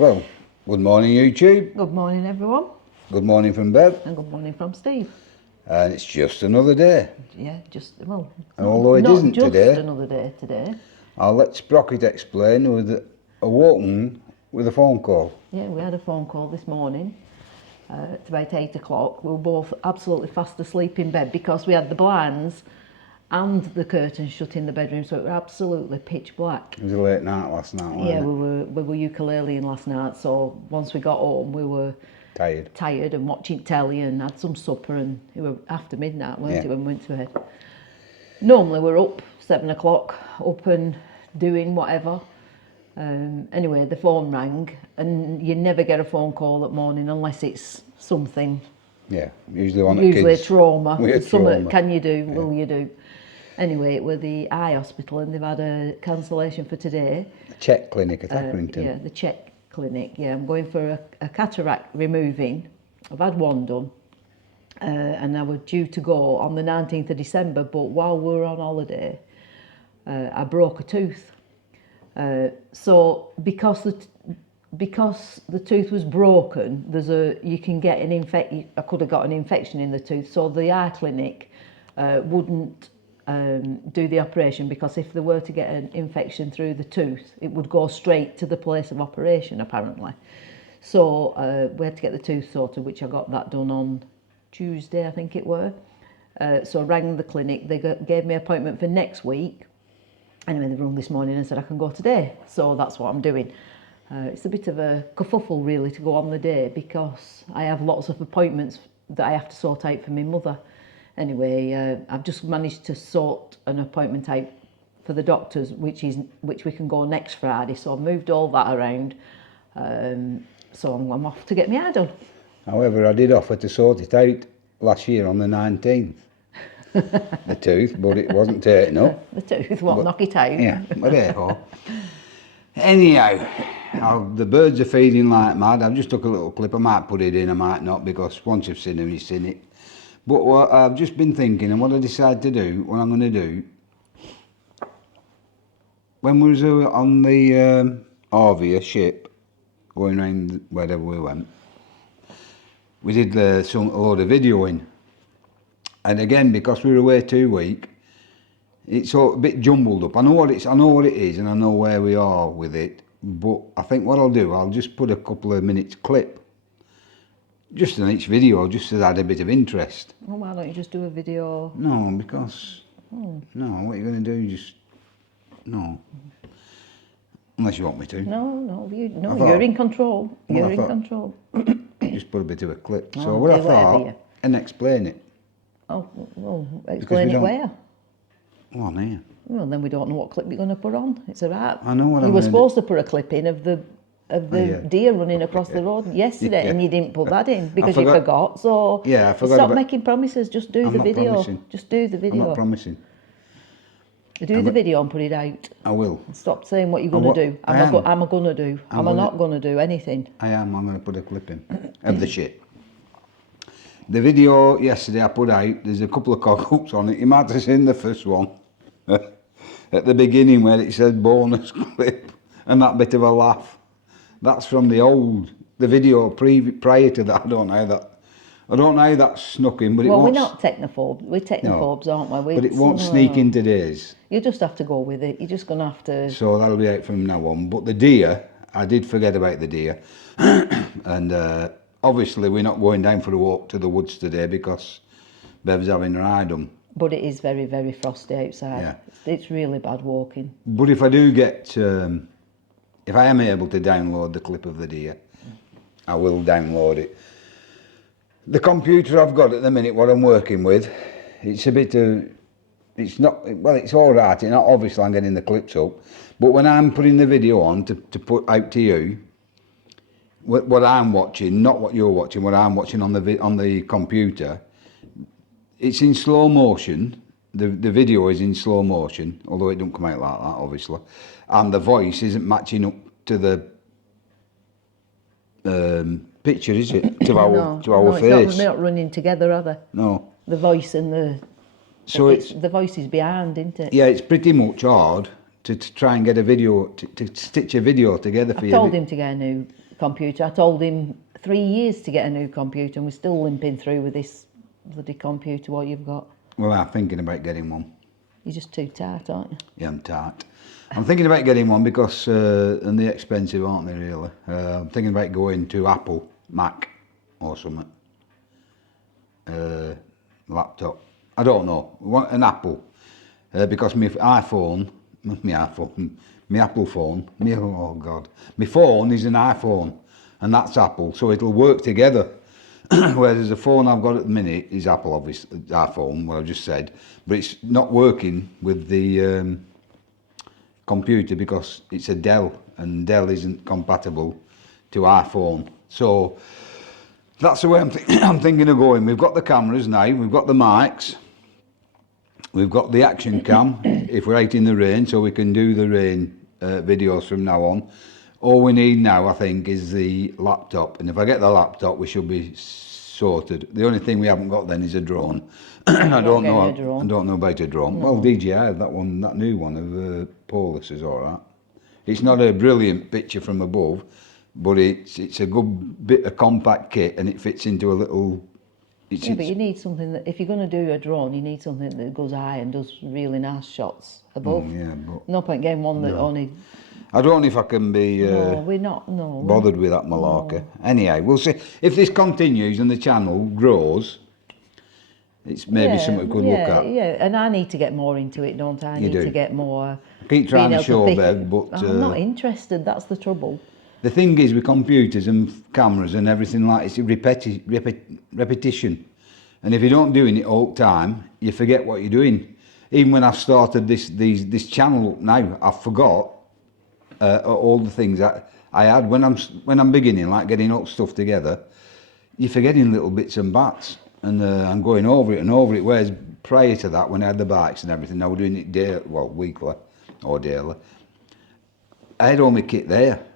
Well, good morning YouTube. Good morning everyone. Good morning from Bev. And good morning from Steve. And it's just another day. Yeah, just, well, and although it isn't just today, another day today. I'll let Sprocket explain with a woken with a phone call. Yeah, we had a phone call this morning. It's about 8 o'clock. We were both absolutely fast asleep in bed because we had the blinds and the curtains shut in the bedroom, so it was absolutely pitch black. It was a late night last night, wasn't Yeah, it? we were ukuleleing last night, so once we got home we were tired and watching telly and had some supper, and it was after midnight, weren't it, when we went to bed. Normally we're up 7 o'clock, up and doing whatever. Anyway, the phone rang, and you never get a phone call that morning unless it's something. Yeah, usually a trauma. Trauma. Can you do? Yeah. Will you do? Anyway, it was the eye hospital, and they've had a cancellation for today. The check clinic at Accrington. Yeah, the check clinic. Yeah, I'm going for a cataract removing. I've had one done, and I was due to go on the 19th of December, but while we were on holiday, I broke a tooth. So because the tooth was broken, you can get an infection. I could have got an infection in the tooth, so the eye clinic wouldn't do the operation, because if they were to get an infection through the tooth, it would go straight to the place of operation apparently. So we had to get the tooth sorted, which I got that done on Tuesday, I think it were. So I rang the clinic. They gave me an appointment for next week. Anyway, they rung this morning and said I can go today, so that's what I'm doing. It's a bit of a kerfuffle really to go on the day, because I have lots of appointments that I have to sort out for my mother. Anyway, I've just managed to sort an appointment out for the doctors, which we can go next Friday. So I've moved all that around. So I'm off to get my eye done. However, I did offer to sort it out last year on the 19th. The tooth, but it wasn't turning up. The tooth won't knock it out. Yeah, but anyhow. Anyhow, the birds are feeding like mad. I've just took a little clip. I might put it in, I might not, because once you've seen them, you've seen it. But what I've just been thinking, and what I decided to do, what I'm going to do, when we was on the RV ship, going around wherever we went, we did a load of videoing. And again, because we were away 2 weeks, it's all a bit jumbled up. I know what it is, and I know where we are with it. But I think what I'll do, I'll just put a couple of minutes clip, just in each video, just to add a bit of interest. Well, why don't you just do a video? No, because no, what you're going to do, no. Unless you want me to. No, you're in control. You're in control. Just put a bit of a clip. So what I thought, and explain it. Oh, well, explain it where? Well, on here. Well, then we don't know what clip you're going to put on. It's all right. I know what you were supposed to put a clip in of the deer running across the road yesterday, and you didn't put that in because you forgot. So yeah, I forgot. Stop making promises. Just do the video. Promising. Just do the video. I'm not promising. Do the video and put it out. I will. And stop saying what you're going to do. Am I going to do? Am I not going to do anything? I am. I'm going to put a clip in of the shit. The video yesterday I put out, there's a couple of cock-ups on it. You might have seen the first one at the beginning where it said bonus clip and that bit of a laugh. That's from the video prior to that. I don't know how that snuck in, but well, we're not technophobes. We're technophobes, aren't we? But it won't sneak in today's. You just have to go with it. You're just going to have to. So that'll be out from now on. But the deer, I did forget about the deer, and. Obviously, we're not going down for a walk to the woods today because Bev's having her eye done. But it is very, very frosty outside. Yeah. It's really bad walking. But if I do get, if I am able to download the clip of the deer, I will download it. The computer I've got at the minute, what I'm working with, it's a bit of, it's all right. It's not obviously I'm getting the clips up, but when I'm putting the video on to put out to you, what I'm watching, not what you're watching, what I'm watching on the computer, it's in slow motion. The video is in slow motion, although it don't come out like that, obviously, and the voice isn't matching up to the picture, is it? To our face. They're not running together, are they? No. The voice and the voice is behind, isn't it? Yeah, it's pretty much hard to try and get a video to stitch a video together for you. I told him to get a new computer. I told him 3 years to get a new computer, and we're still limping through with this bloody computer. What you've got? Well, I'm thinking about getting one. You're just too tight, aren't you? Yeah, I'm tight. I'm thinking about getting one because, and they're expensive, aren't they, really? I'm thinking about going to Apple, Mac, or something. Laptop. I don't know. I want an Apple. Because my Apple phone, oh God, my phone is an iPhone, and that's Apple, so it'll work together. Whereas the phone I've got at the minute is Apple, obviously, iPhone, what I just said, but it's not working with the computer because it's a Dell, and Dell isn't compatible to iPhone. So that's the way I'm thinking of going. We've got the cameras now, we've got the mics, we've got the action cam if we're out in the rain, so we can do the rain videos from now on. All we need now, I think, is the laptop, and if I get the laptop, we should be sorted. The only thing we haven't got then is a drone. I don't know about a drone. No. Well, DJI, that new one of Paulus is all right. It's not a brilliant picture from above, but it's a good bit of compact kit, and it fits into a little. But you need something that, if you're going to do a drone, you need something that goes high and does really nice shots above. Yeah, but no point getting one that only. I don't know if I can be bothered with that malarkey. No. Anyhow, we'll see. If this continues and the channel grows, it's maybe something we could look at. Yeah, and I need to get more into it, don't I? I need to get more. Keep trying to show Bev, but I'm not interested. That's the trouble. The thing is with computers and cameras and everything like it's repetition, and if you don't doing it all the time, you forget what you're doing. Even when I started this channel now, I forgot all the things that I had when I'm beginning, like getting up stuff together. You're forgetting little bits and bats, and I'm going over it and over it. Whereas prior to that, when I had the bikes and everything, I was doing it weekly or daily. I had all my kit there.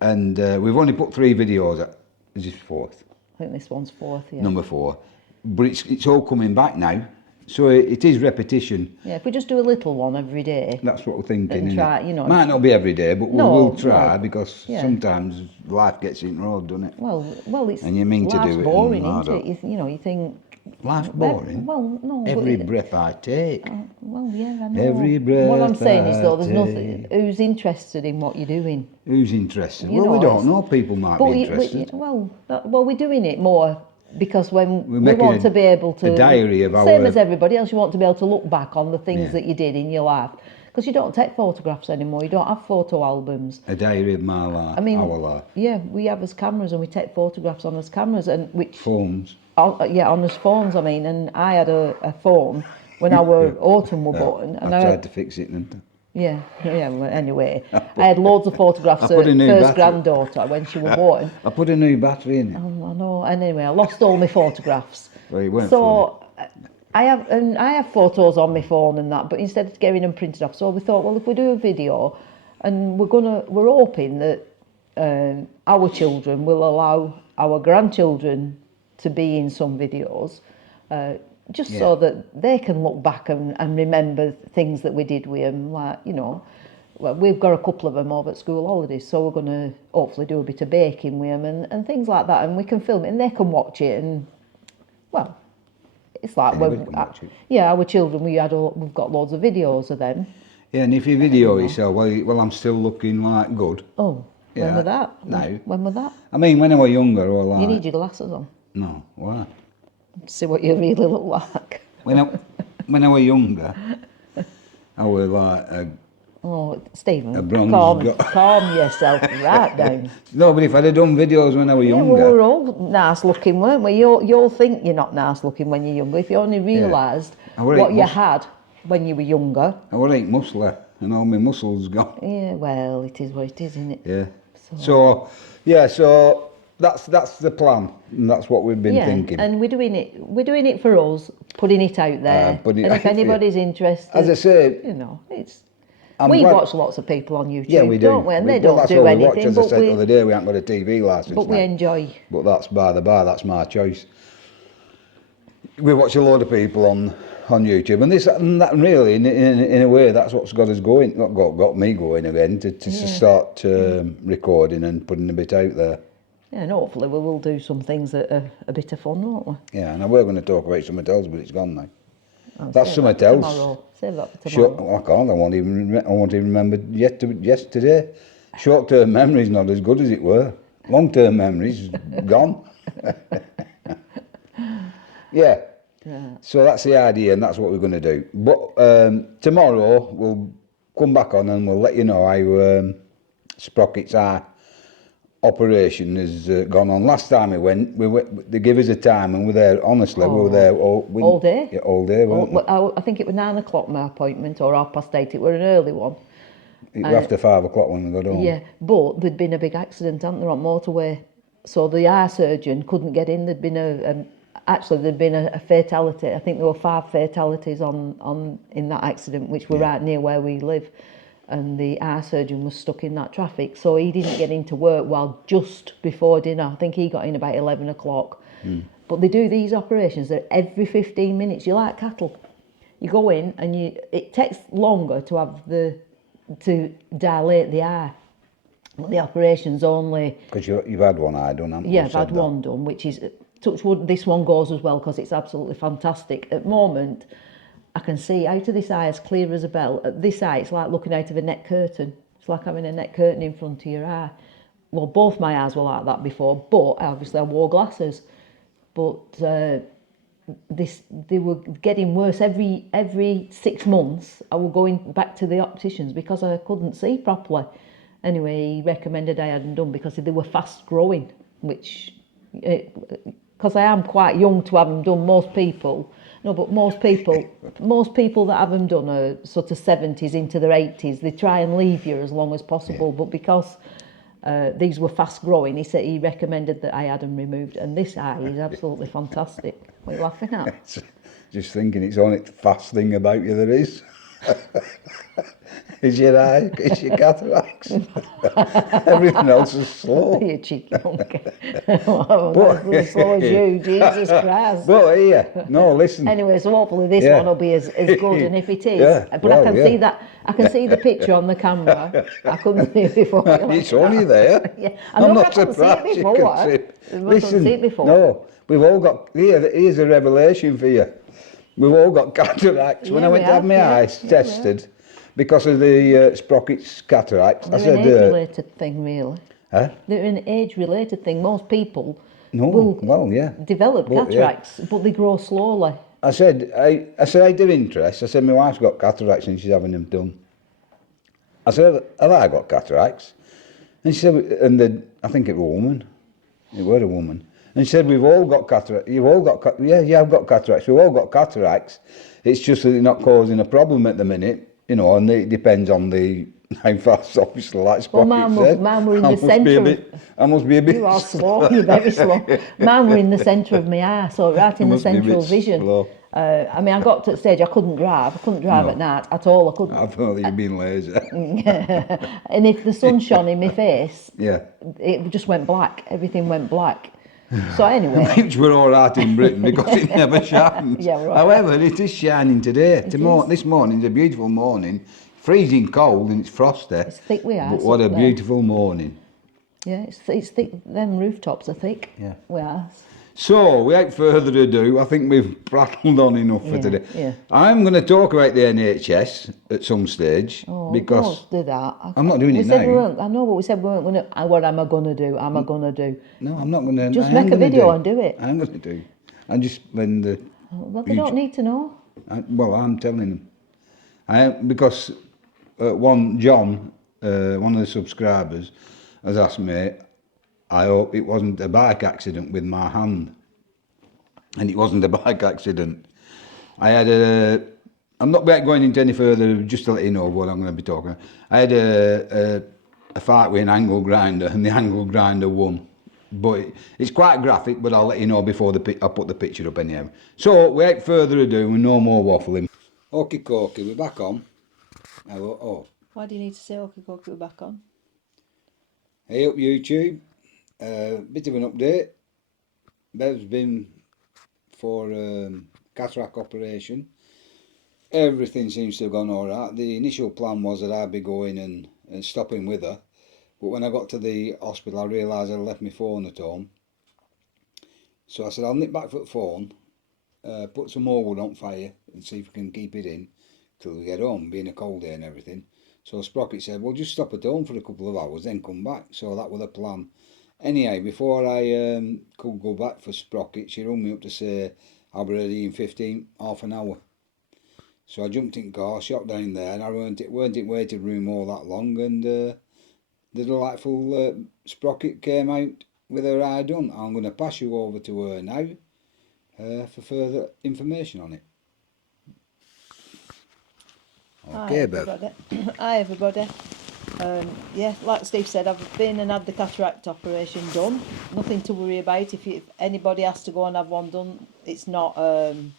And we've only put 3 videos out. Is this 4th? I think this one's 4th, yeah. Number 4. But it's all coming back now. So it is repetition. Yeah, if we just do a little one every day. That's what we're thinking. And try, Might not be every day, but we'll try because sometimes life gets in the road, doesn't it? Well, it's. And you mean to do it. Boring, isn't it? You think. Life's boring. Well, no. Every breath I take. Well, yeah, I know. Every breath. What I'm saying is, though, there's nothing. Who's interested in what you're doing? Who's interested? We don't know. People might be interested. We're doing it more because when we want to be able to. A diary of our. Same as everybody else, you want to be able to look back on the things that you did in your life. Because you don't take photographs anymore, you don't have photo albums. A diary of my life, our life. Yeah, we have as cameras and we take photographs on as cameras and which. Phones. On as phones, I mean, and I had a phone when I were Autumn were born. And I tried to fix it, didn't I? Yeah, well, anyway. I had loads of photographs of first granddaughter when she was born. I put a new battery in it. Oh, I know, anyway, I lost all my photographs. Well, you weren't so I have photos on my phone and that, but instead of getting them printed off, so we thought, well, if we do a video, and we're hoping that our children will allow our grandchildren to be in some videos, so that they can look back and remember things that we did with them, like, well, we've got a couple of them over at school holidays, so we're going to hopefully do a bit of baking with them and things like that, and we can film it and they can watch it, and, well, it's like our children, we've got loads of videos of them. Yeah, and if you video yourself, well, I'm still looking like good. Oh, when was that? No. When was that? I mean, when I was younger, or like. You need your glasses on. No, why? See what you really look like. When I was younger, I was like Stephen, a bronze calm yourself right down. No, but if I'd have done videos when I was younger. We were all nice looking, weren't we? You'll think you're not nice looking when you're younger. If you only realised what you had when you were younger. I ain't muscly, and all my muscles gone. Yeah, well, it is what it is, isn't it? Yeah. So that's the plan, and that's what we've been thinking. And we're doing it for us, putting it out there. And if anybody's interested, as I say, it's. We watch lots of people on YouTube, we do. Don't we? And they don't do anything. As I said the other day, we haven't got a TV licence. But we enjoy. But that's by the by. That's my choice. We watch a lot of people on on YouTube, and this and that really, in a way, that's what's got us going, got me going again to start recording and putting a bit out there. Yeah, and hopefully we will do some things that are a bit of fun, won't we? Yeah, and I were going to talk about something else, but it's gone now. I'll That's save something that for else. Tomorrow. Save that for tomorrow. I can't. I won't even remember yesterday. Short-term memory's not as good as it were. Long-term memory's gone. Yeah. So that's the idea, and that's what we're going to do. But tomorrow we'll come back on and we'll let you know how Sprocket's eye operation has gone on. Last time we went, they gave us a time and we're there. Honestly, we were there all day. Yeah, all day. Weren't we? I think it was 9 o'clock my appointment, or 8:30. It were an early one. It was after 5 o'clock when we got home. Yeah, but there'd been a big accident, hadn't there, on motorway, so the eye surgeon couldn't get in. There'd been a fatality. I think there were 5 fatalities on in that accident, which were right near where we live, and the eye surgeon was stuck in that traffic, so he didn't get into work just before dinner. I think he got in about 11 o'clock. But they do these operations that every 15 minutes. You're like cattle. You go in and it takes longer to dilate the eye. But the operation's only... Because you've had one eye done, haven't you? Yeah, I've had one done, which is, touch wood, this one goes as well because it's absolutely fantastic. At the moment, I can see out of this eye as clear as a bell. At this eye, it's like looking out of a net curtain. It's like having a net curtain in front of your eye. Well, both my eyes were like that before, but obviously I wore glasses. But they were getting worse every 6 months. I was going back to the opticians because I couldn't see properly. Anyway, he recommended I had them done because they were fast growing, which, because I am quite young to have them done. Most people that have them done are sort of 70s into their 80s. They try and leave you as long as possible, but because these were fast growing, he recommended that I had them removed, and this eye is absolutely fantastic. What are you laughing at? Just thinking, it's the only fast thing about you there is. Is your eye, it's your cataracts. Everything else is slow. You cheeky monkey. Well, as slow as you, Jesus Christ. But here, no, listen. Anyway, so hopefully this one will be as good, and if it is, but I can see that, I can see the picture on the camera. I couldn't see it before. It's only there. Yeah, I'm not surprised you can see it. Listen, no, we've all got, here's a revelation for you. We've all got cataracts. When I went to have my eyes tested, because of the Sprocket's cataracts, They're I said... an age-related thing, really. Huh? They're an age-related thing. Most people will develop cataracts, but they grow slowly. I said, out of interest, I said, my wife's got cataracts and she's having them done. I said, have I got cataracts? And she said, I think it was a woman. It was a woman. And she said, we've all got cataracts. You've all got, I've got cataracts. We've all got cataracts. It's just that they're not causing a problem at the minute, you know, and it depends on how fast, obviously, like Sprocket said. Mine were in the centre. I must be a bit... You are slow, you're very slow. Mine were in the centre of my eye, so right in the central vision. I mean, I got to the stage I couldn't drive. At night at all. I couldn't. I thought you'd been lazy. And if the sun shone in my face, it just went black. Everything went black. So anyway, which we're all right in Britain because it never shines. However, it is shining today. This morning's a beautiful morning. Freezing cold and it's frosty. It's thick we are. But what a beautiful morning. Yeah, it's thick. Them rooftops are thick. Yeah, we are. So, without further ado, I think we've prattled on enough for today. Yeah. I'm going to talk about the NHS at some stage because don't do that. I'm not doing it now. I know, but we said we weren't going to. What am I going to do? Am I going to do? No, I'm not going to. Just make a video and do it. I'm going to do. And just when the. Well, they don't need to know. I'm telling them. Because John, one of the subscribers, has asked me. I hope it wasn't a bike accident with my hand. And it wasn't a bike accident. I had I'm not going into any further, just to let you know what I'm going to be talking about. I had a fight with an angle grinder, and the angle grinder won. But it's quite graphic, but I'll let you know before I put the picture up anyhow. So, without further ado, no more waffling. Okie dokie, we're back on. Hello, oh. Why do you need to say okie dokie, we're back on? Hey up YouTube. Bit of an update. Bev's been for cataract operation. everything seems to have gone all right. The initial plan was that I'd be going and stopping with her, but when I got to the hospital, I realised I'd left my phone at home. So I said, I'll nip back for the phone, put some more wood on fire and see if we can keep it in till we get home, being a cold day and everything. So Sprocket said, well, just stop at home for a couple of hours, then come back. So that was the plan. Anyhow, before I could go back for Sprocket, she rung me up to say I'll be ready in half an hour. So I jumped in car, shot down there, and I weren't in waiting room all that long, and the delightful Sprocket came out with her eye done. I'm going to pass you over to her now for further information on it. Okay, Bev. Hi everybody. Yeah, like Steve said, I've been and had the cataract operation done. Nothing to worry about. If anybody has to go and have one done, it's not an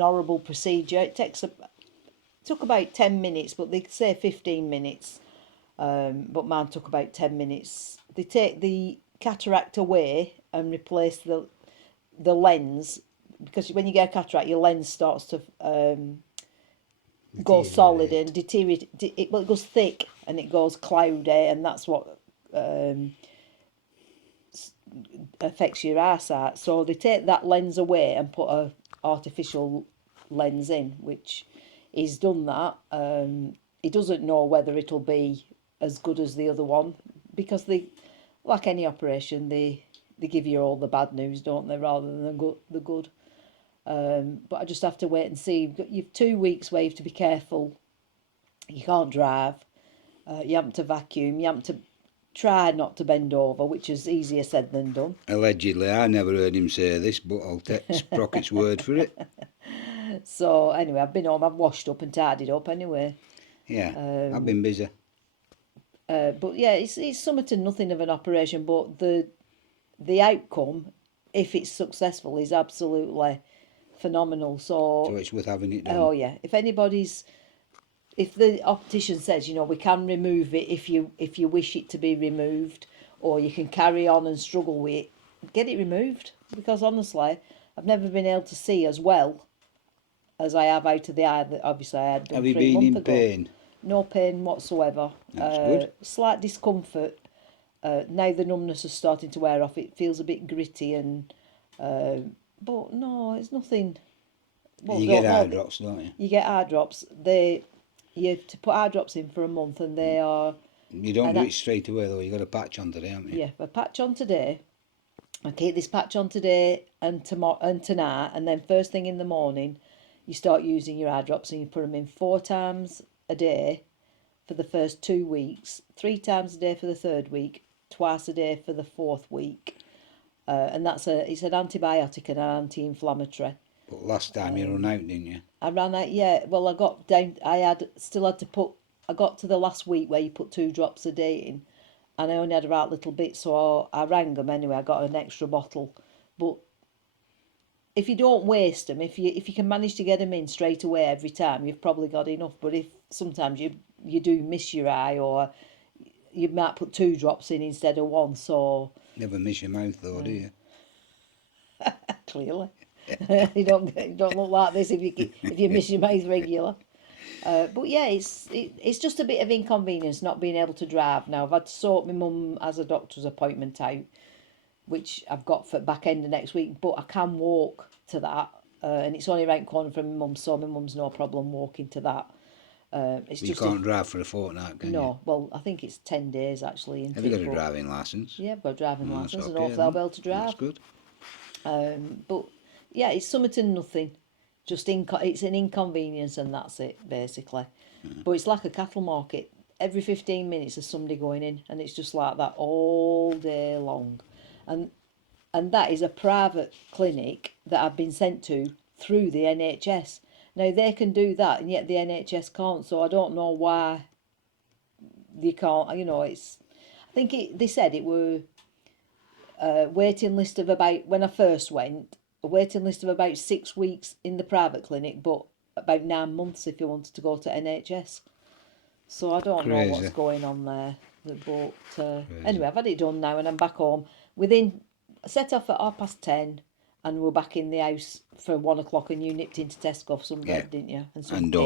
horrible procedure. It took about 10 minutes, but they say 15 minutes. But mine took about 10 minutes. They take the cataract away and replace the lens, because when you get a cataract, your lens starts to go solid and deteriorate. It goes thick and it goes cloudy, and that's what affects your eyesight. So they take that lens away and put a artificial lens in, which he's done that. He doesn't know whether it'll be as good as the other one, because they, like any operation, they give you all the bad news, don't they, rather than the good. But I just have to wait and see. You've 2 weeks where you have to be careful. You can't drive. You have to vacuum. You have to try not to bend over, which is easier said than done. Allegedly, I never heard him say this, but I'll take Sprocket's word for it. So anyway, I've been home. I've washed up and tidied up anyway. Yeah, I've been busy. But yeah, it's something to nothing of an operation, but the outcome, if it's successful, is absolutely phenomenal. So it's worth having it done. Oh yeah, if the optician says, we can remove it if you wish it to be removed, or you can carry on and struggle with it, get it removed. Because honestly, I've never been able to see as well as I have out of the eye that obviously I had done 3 months ago. Have you been in pain? No pain whatsoever. That's good. Slight discomfort. Now the numbness is starting to wear off. It feels a bit gritty, and but no, it's nothing. Well, you get eye drops, don't you? You get eye drops. You have to put eye drops in for a month, and they are. You don't do it straight away though. You got a patch on today, haven't you? Yeah, a patch on today. I keep this patch on today and tomorrow and tonight, and then first thing in the morning, you start using your eye drops, and you put them in 4 times a day for the first 2 weeks, 3 times a day for the 3rd week, twice a day for the 4th week, and it's an antibiotic and an anti-inflammatory. But last time you ran out, didn't you? I ran out, yeah. Well, I got down. I got to the last week where you put 2 drops a day in, and I only had a right little bit, so I rang them anyway. I got an extra bottle, but if you don't waste them, if you can manage to get them in straight away every time, you've probably got enough. But if sometimes you do miss your eye, or you might put 2 drops in instead of 1, so never miss your mouth though, do you? Clearly. you don't look like this if you miss your mouth regular. But yeah, it's just a bit of inconvenience not being able to drive now. I've had to sort my mum as a doctor's appointment out, which I've got for back end of next week, but I can walk to that, and it's only round the corner from my mum, so my mum's no problem walking to that. You can't drive for a fortnight, can you? No, well, I think it's 10 days actually. Have you got a driving licence? Yeah, I've got a driving licence, and okay, hopefully I'll be able to drive. That's good. But yeah, it's something to nothing. Just it's an inconvenience, and that's it basically. But it's like a cattle market. Every 15 minutes there's somebody going in, and it's just like that all day long. And that is a private clinic that I've been sent to through the NHS. Now they can do that, and yet the NHS can't. So I don't know why they can't. It's. I think they said it were a waiting list of about, when I first went, a waiting list of about 6 weeks in the private clinic, but about 9 months if you wanted to go to NHS. So I don't know what's going on there. But anyway, I've had it done now, and I'm back home. I set off at 10:30, and we're back in the house for 1 o'clock, and you nipped into Tesco for some bread, didn't you? And some and cake.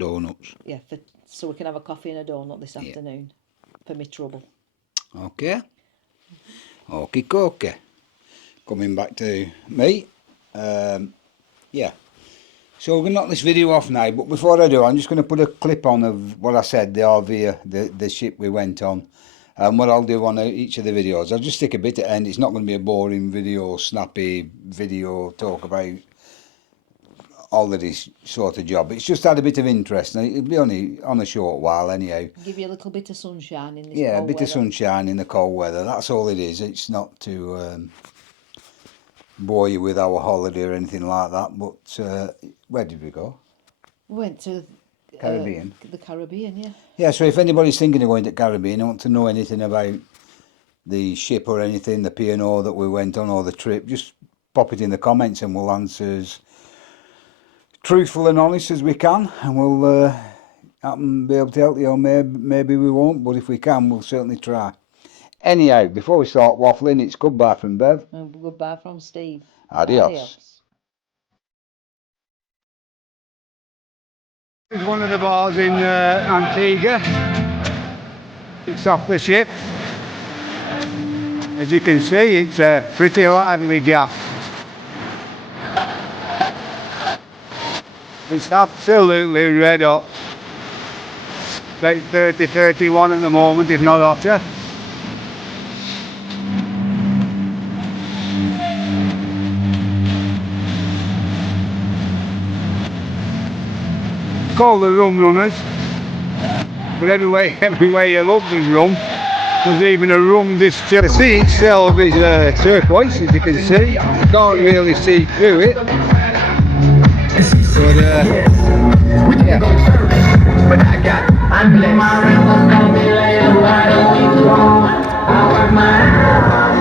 donuts. Yeah, so we can have a coffee and a donut this afternoon for me trouble. Okay. Okay. Coming back to me. Yeah. So we're going to knock this video off now, but before I do, I'm just going to put a clip on of what I said, the RV, the ship we went on, and what I'll do on each of the videos. I'll just stick a bit at the end. It's not going to be a boring video, snappy video, talk about all of this sort of job. It's just had a bit of interest, and it'll be only on a short while anyhow. Give you a little bit of sunshine in this Yeah, cold a bit weather. of sunshine in the cold weather. That's all it is. It's not to bore you with our holiday or anything like that. But where did we go? We went to Caribbean. The Caribbean, yeah. Yeah, so if anybody's thinking of going to Caribbean, want to know anything about the ship or anything, the P&O that we went on or the trip, just pop it in the comments and we'll answer as truthful and honest as we can, and we'll be able to help you, or maybe we won't, but if we can, we'll certainly try. Anyhow, before we start waffling, it's goodbye from Bev. And goodbye from Steve. Adios. This is one of the bars in Antigua. It's off the ship. As you can see, it's a pretty lively gaff. It's absolutely red hot. About 30, 31 at the moment, if not hotter. Called the rum runners, but everywhere you look there's rum. There's even a rum distillery. The sea itself is turquoise, as you can see. You can't really see through it. But yeah.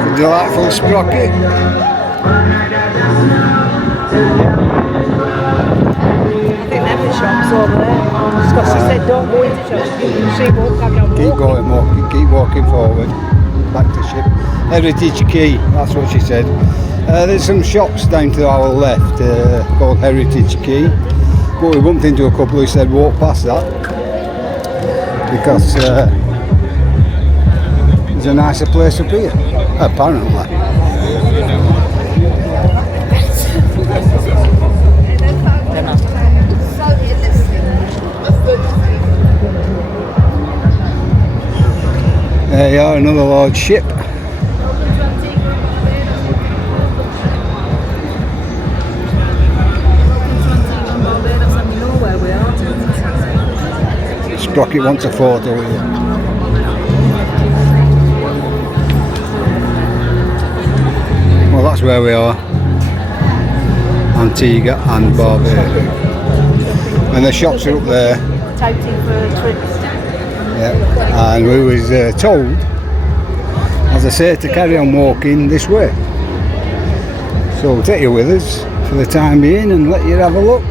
It's a delightful sprocket. Shops over there. Because she said don't go into shops. She won't carry on walking. Keep walking forward. Back to ship. Heritage Quay, that's what she said. There's some shops down to our left called Heritage Quay. But we bumped into a couple who said walk past that. Because there's a nicer place up here, apparently. There you are, another large ship. Sprocket wants a photo with you. Well, that's where we are. Antigua and Barbuda. And the shops are up there. Touting for trips. Yeah, and we was told, as I say, to carry on walking this way. So we'll take you with us for the time being and let you have a look.